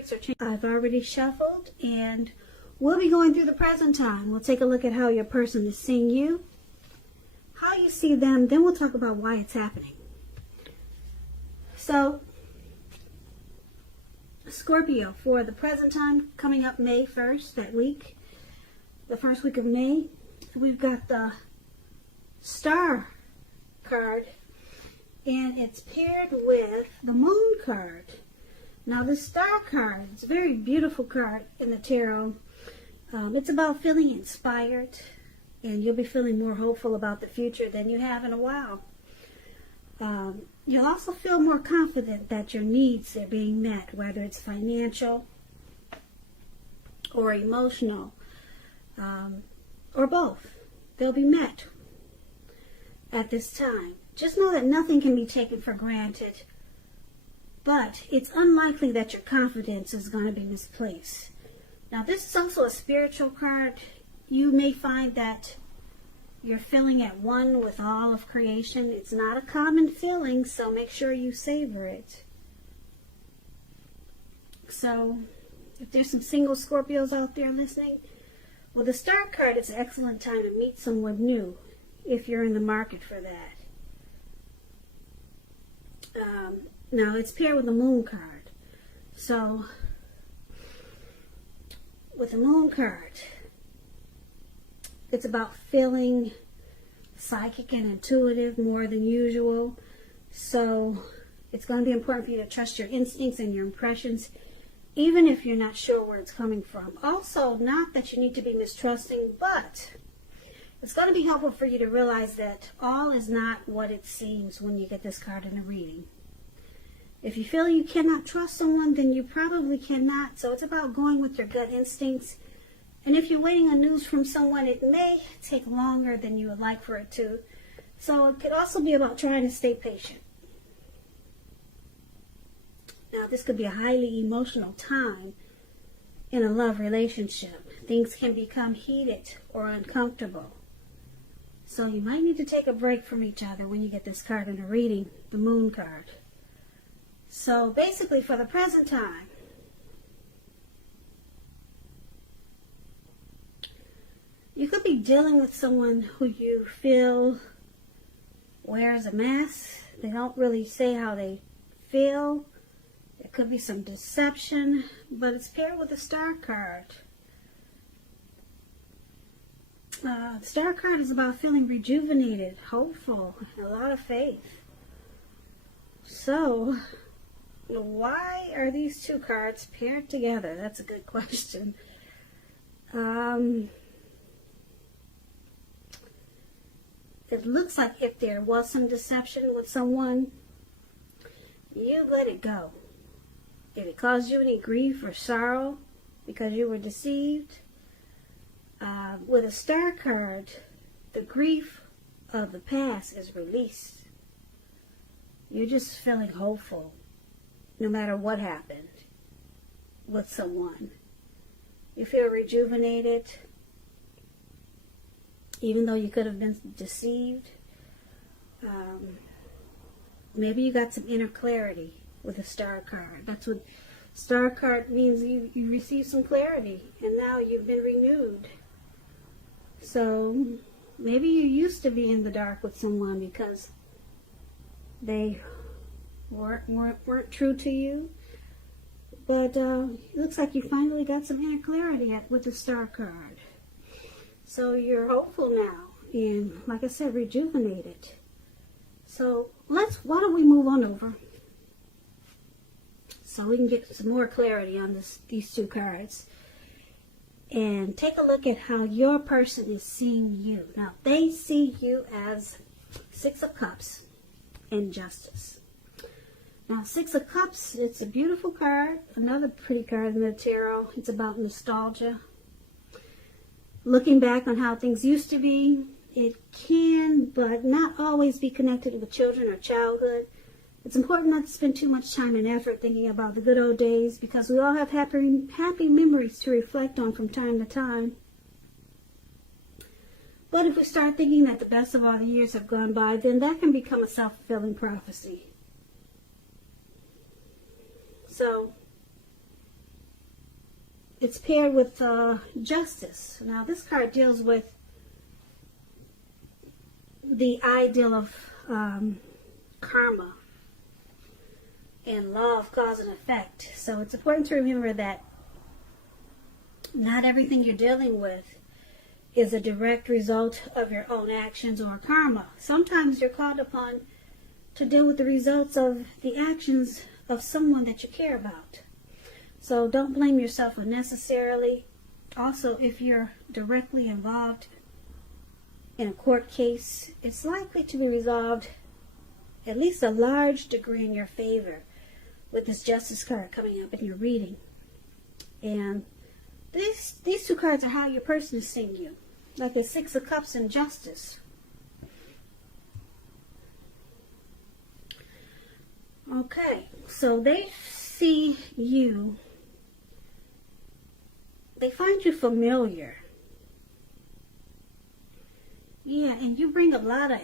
I've already shuffled, and we'll be going through the present time. We'll take a look at how your person is seeing you, how you see them, then we'll talk about why it's happening. So, Scorpio, for the present time, coming up May 1st, that week, the first week of May, we've got the Star card, and it's paired with the Moon card. Now, the Star card, it's a very beautiful card in the tarot. It's about feeling inspired, and you'll be feeling more hopeful about the future than you have in a while. You'll also feel more confident that your needs are being met, whether it's financial or emotional, or both. They'll be met at this time. Just know that nothing can be taken for granted, but it's unlikely that your confidence is going to be misplaced. Now, this is also a spiritual card. You may find that you're feeling at one with all of creation. It's not a common feeling, so make sure you savor it. So, if there's some single Scorpios out there listening, well, the Star card, it's an excellent time to meet someone new if you're in the market for that. Now, it's paired with the Moon card. So, with the Moon card, it's about feeling psychic and intuitive more than usual. So, it's going to be important for you to trust your instincts and your impressions, even if you're not sure where it's coming from. Also, not that you need to be mistrusting, but it's going to be helpful for you to realize that all is not what it seems when you get this card in a reading. If you feel you cannot trust someone, then you probably cannot. So it's about going with your gut instincts. And if you're waiting on news from someone, it may take longer than you would like for it to. So it could also be about trying to stay patient. Now, this could be a highly emotional time in a love relationship. Things can become heated or uncomfortable. So you might need to take a break from each other when you get this card in a reading, the Moon card. So basically, for the present time, you could be dealing with someone who you feel wears a mask. They don't really say how they feel. There could be some deception, but it's paired with the Star card. The Star card is about feeling rejuvenated, hopeful, and a lot of faith. So, why are these two cards paired together? That's a good question. It looks like if there was some deception with someone, you let it go. If it caused you any grief or sorrow because you were deceived, with a Star card, the grief of the past is released. You're just feeling hopeful no matter what happened with someone. You feel rejuvenated even though you could have been deceived. Maybe you got some inner clarity with a Star card. That's what Star card means. You received some clarity and now you've been renewed. So maybe you used to be in the dark with someone because they weren't true to you, but it looks like you finally got some inner clarity with the Star card. So you're hopeful now, and like I said, rejuvenated. So why don't we move on over so we can get some more clarity on these two cards and take a look at how your person is seeing you. Now, they see you as Six of Cups and Justice. Now, Six of Cups, it's a beautiful card, another pretty card in the tarot. It's about nostalgia. Looking back on how things used to be, it can, but not always be connected with children or childhood. It's important not to spend too much time and effort thinking about the good old days because we all have happy memories to reflect on from time to time. But if we start thinking that the best of all the years have gone by, then that can become a self-fulfilling prophecy. So it's paired with Justice. Now, this card deals with the ideal of karma and law of cause and effect. So it's important to remember that not everything you're dealing with is a direct result of your own actions or karma. Sometimes you're called upon to deal with the results of the actions of someone that you care about. So don't blame yourself unnecessarily. Also, if you're directly involved in a court case, it's likely to be resolved at least a large degree in your favor with this Justice card coming up in your reading. And these two cards are how your person is seeing you, like the Six of Cups and Justice. Okay, so they see you, they find you familiar. Yeah, and you bring a lot of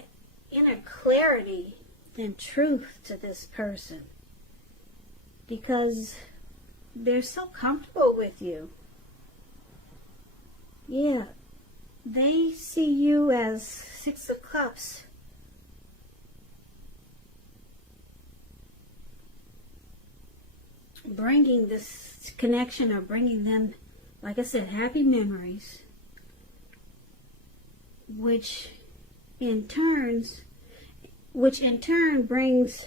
inner clarity and truth to this person because they're so comfortable with you. Yeah, they see you as Six of Cups. Bringing this connection or bringing them, like I said, happy memories, which in turn brings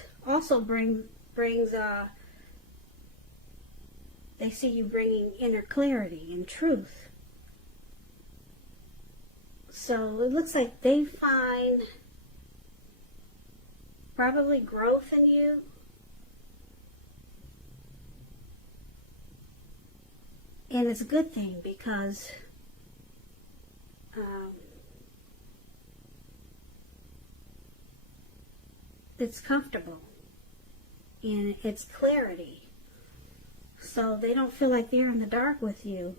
they see you bringing inner clarity and truth. So it looks like they find probably growth in you. And it's a good thing because it's comfortable and it's clarity. So they don't feel like they're in the dark with you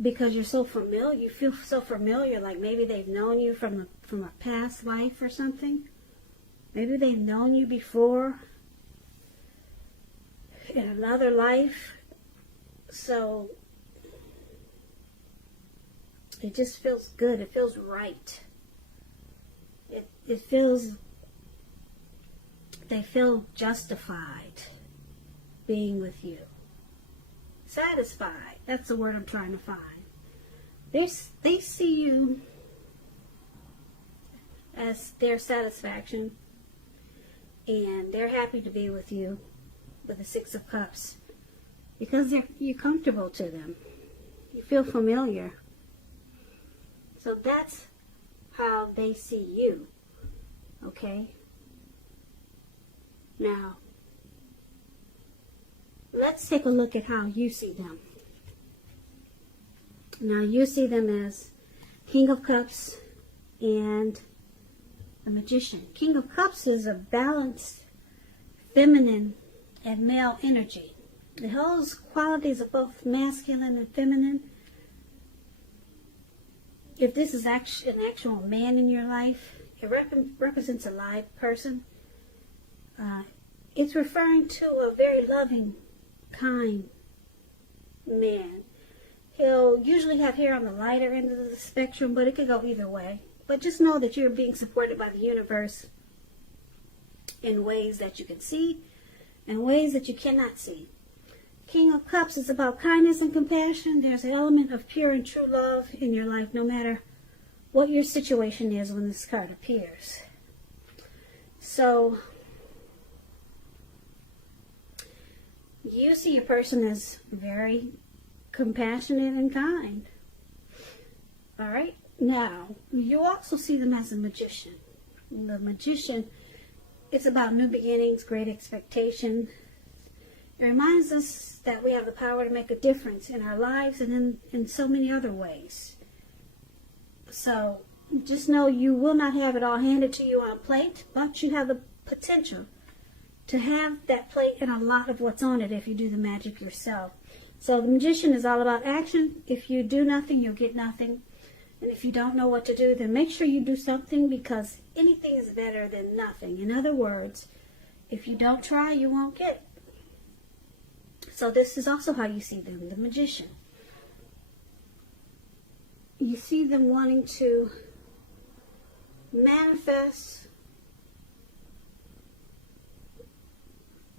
because you're so familiar. You feel so familiar, like maybe they've known you from a past life or something. Maybe they've known you before in another life. So it just feels good. It feels right. It feels, they feel justified being with you. Satisfied. That's the word I'm trying to find. They see you as their satisfaction, and they're happy to be with you with the Six of Cups because you're comfortable to them. You feel familiar. So that's how they see you. Okay? Now, let's take a look at how you see them. Now, you see them as King of Cups and the Magician. King of Cups is a balanced, feminine, and male energy. It holds qualities of both masculine and feminine. If this is an actual man in your life, it represents a live person. It's referring to a very loving, kind man. He'll usually have hair on the lighter end of the spectrum, but it could go either way. But just know that you're being supported by the universe in ways that you can see and ways that you cannot see. King of Cups is about kindness and compassion. There's an element of pure and true love in your life, no matter what your situation is when this card appears. So, you see a person as very compassionate and kind. All right? Now, you also see them as a magician. The magician, it's about new beginnings, great expectation. It reminds us that we have the power to make a difference in our lives and in so many other ways. So, just know you will not have it all handed to you on a plate, but you have the potential to have that plate and a lot of what's on it if you do the magic yourself. So the magician is all about action. If you do nothing, you'll get nothing. And if you don't know what to do, then make sure you do something, because anything is better than nothing. In other words, if you don't try, you won't get. So this is also how you see them, the Magician. You see them wanting to manifest,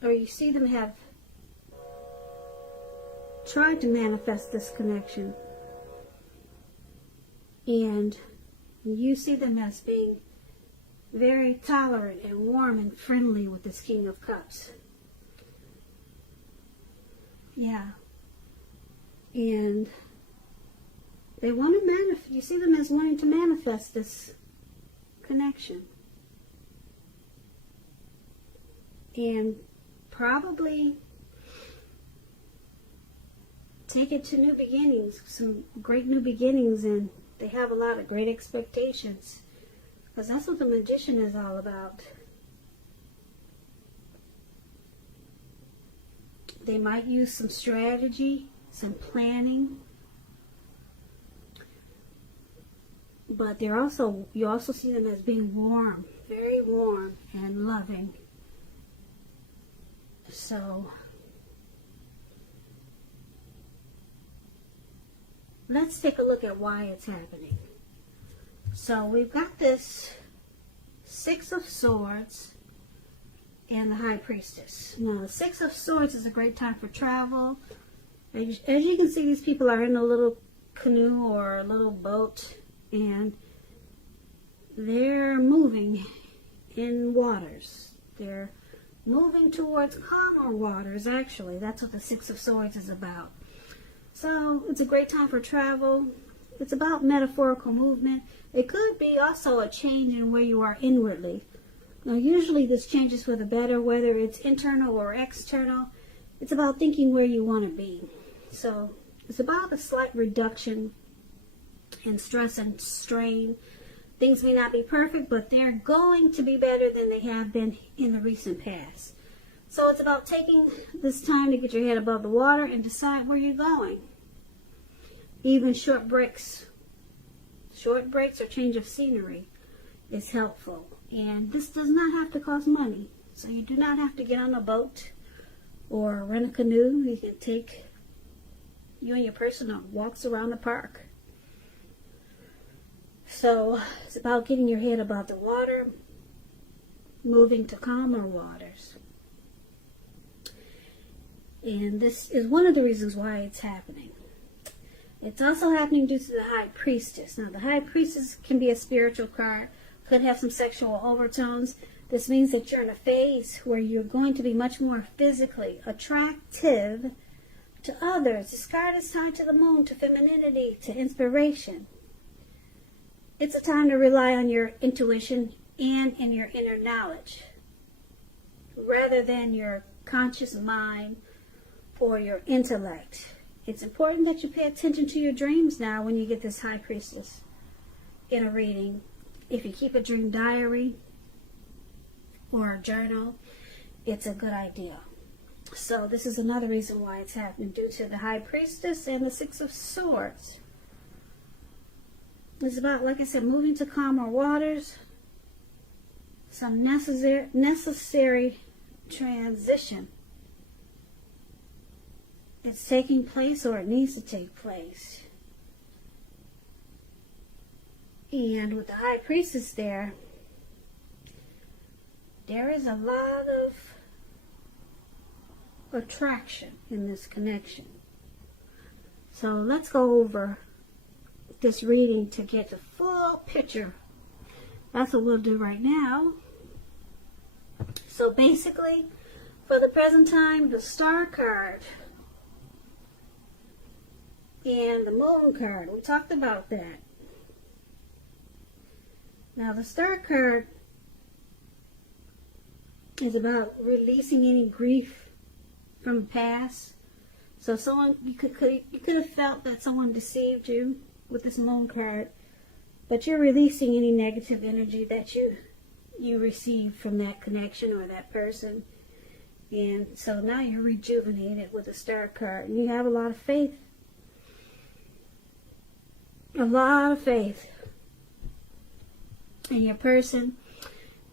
or you see them have tried to manifest this connection, and you see them as being very tolerant and warm and friendly with this King of Cups. Yeah. And they want to manifest, you see them as wanting to manifest this connection. And probably take it to new beginnings, some great new beginnings, and they have a lot of great expectations. Because that's what the Magician is all about. They might use some strategy, some planning. But you also see them as being warm, very warm and loving. So let's take a look at why it's happening. So we've got this Six of Swords and the High Priestess. Now the Six of Swords is a great time for travel. As you can see, these people are in a little canoe or a little boat, and they're moving in waters. They're moving towards calmer waters, actually. That's what the Six of Swords is about. So it's a great time for travel. It's about metaphorical movement. It could be also a change in where you are inwardly. Now usually this changes for the better, whether it's internal or external. It's about thinking where you want to be. So it's about a slight reduction in stress and strain. Things may not be perfect, but they're going to be better than they have been in the recent past. So it's about taking this time to get your head above the water and decide where you're going. Even short breaks or change of scenery is helpful. And this does not have to cost money. So you do not have to get on a boat or rent a canoe. You can take you and your person on walks around the park. So it's about getting your head above the water, moving to calmer waters. And this is one of the reasons why it's happening. It's also happening due to the High Priestess. Now the High Priestess can be a spiritual card, could have some sexual overtones. This means that you're in a phase where you're going to be much more physically attractive to others. This card is tied to the moon, to femininity, to inspiration. It's a time to rely on your intuition and in your inner knowledge, rather than your conscious mind or your intellect. It's important that you pay attention to your dreams now when you get this High Priestess in a reading. If you keep a dream diary or a journal, it's a good idea. So this is another reason why it's happening, due to the High Priestess and the Six of Swords. It's about, like I said, moving to calmer waters, some necessary transition. It's taking place, or it needs to take place. And with the High Priestess there is a lot of attraction in this connection. So let's go over this reading to get the full picture. That's what we'll do right now. So basically, for the present time, the Star card and the Moon card, we talked about that. Now the Star card is about releasing any grief from the past. So you could have felt that someone deceived you with this Moon card, but you're releasing any negative energy that you received from that connection or that person. And so now you're rejuvenated with the Star card, and you have a lot of faith. A lot of faith in your person.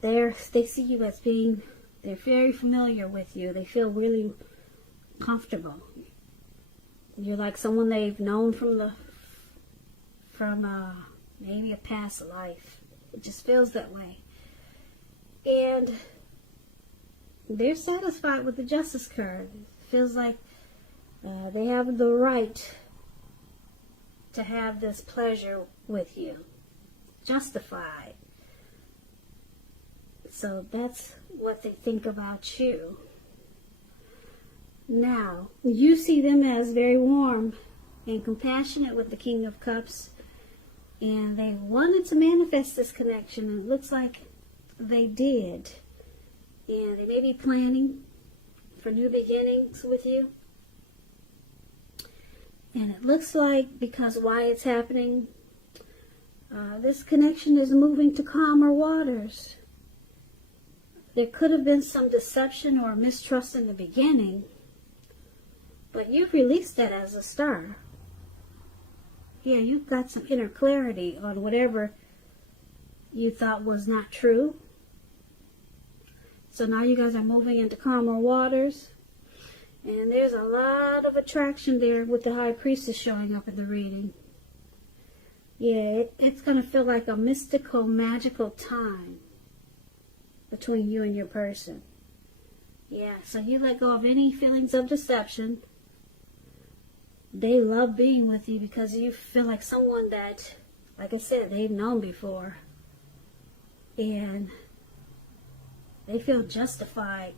They see you as being, they're very familiar with you. They feel really comfortable. You're like someone they've known from maybe a past life. It just feels that way. And they're satisfied with the Justice card. It feels like they have the right to have this pleasure with you. Justified. So that's what they think about you. Now, you see them as very warm and compassionate with the King of Cups. And they wanted to manifest this connection. And it looks like they did. And they may be planning for new beginnings with you. And it looks like, because why it's happening, this connection is moving to calmer waters. There could have been some deception or mistrust in the beginning, but you've released that as a star. Yeah, you've got some inner clarity on whatever you thought was not true. So now you guys are moving into calmer waters. And there's a lot of attraction there with the High Priestess showing up in the reading. Yeah, it's going to feel like a mystical, magical time between you and your person. Yeah, so you let go of any feelings of deception. They love being with you because you feel like someone that, like I said, they've known before. And they feel justified.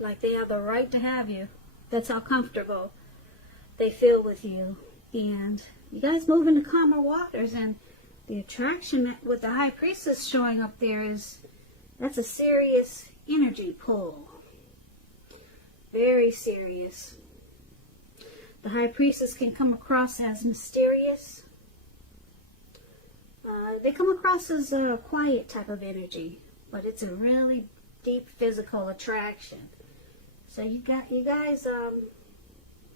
Like they have the right to have you. That's how comfortable they feel with you. And you guys move into calmer waters. And the attraction with the High Priestess showing up there that's a serious energy pull. Very serious. The High Priestess can come across as mysterious. They come across as a quiet type of energy. But it's a really deep physical attraction. So you guys,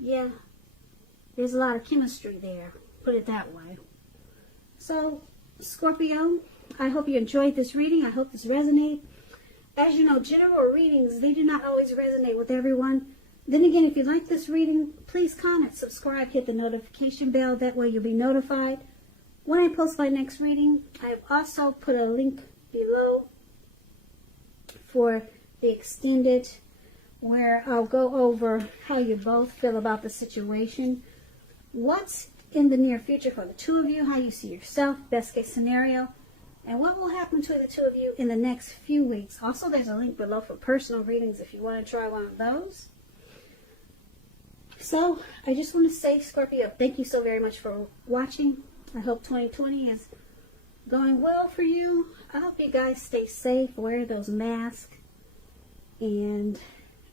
yeah, there's a lot of chemistry there, put it that way. So, Scorpio, I hope you enjoyed this reading. I hope this resonated. As you know, general readings, they do not always resonate with everyone. Then again, if you like this reading, please comment, subscribe, hit the notification bell. That way you'll be notified when I post my next reading. I have also put a link below for the extended, where I'll go over how you both feel about the situation, what's in the near future for the two of you, how you see yourself, best case scenario, and what will happen to the two of you in the next few weeks. Also, there's a link below for personal readings if you want to try one of those. So, I just want to say, Scorpio, thank you so very much for watching. I hope 2020 is going well for you. I hope you guys stay safe, wear those masks, and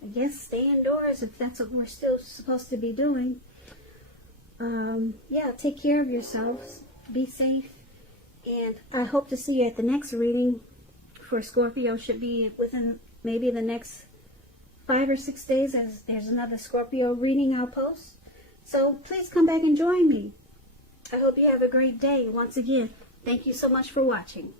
I guess stay indoors if that's what we're still supposed to be doing. Yeah, take care of yourselves. Be safe. And I hope to see you at the next reading for Scorpio. Should be within maybe the next 5 or 6 days, as there's another Scorpio reading I'll post. So please come back and join me. I hope you have a great day. Once again, thank you so much for watching.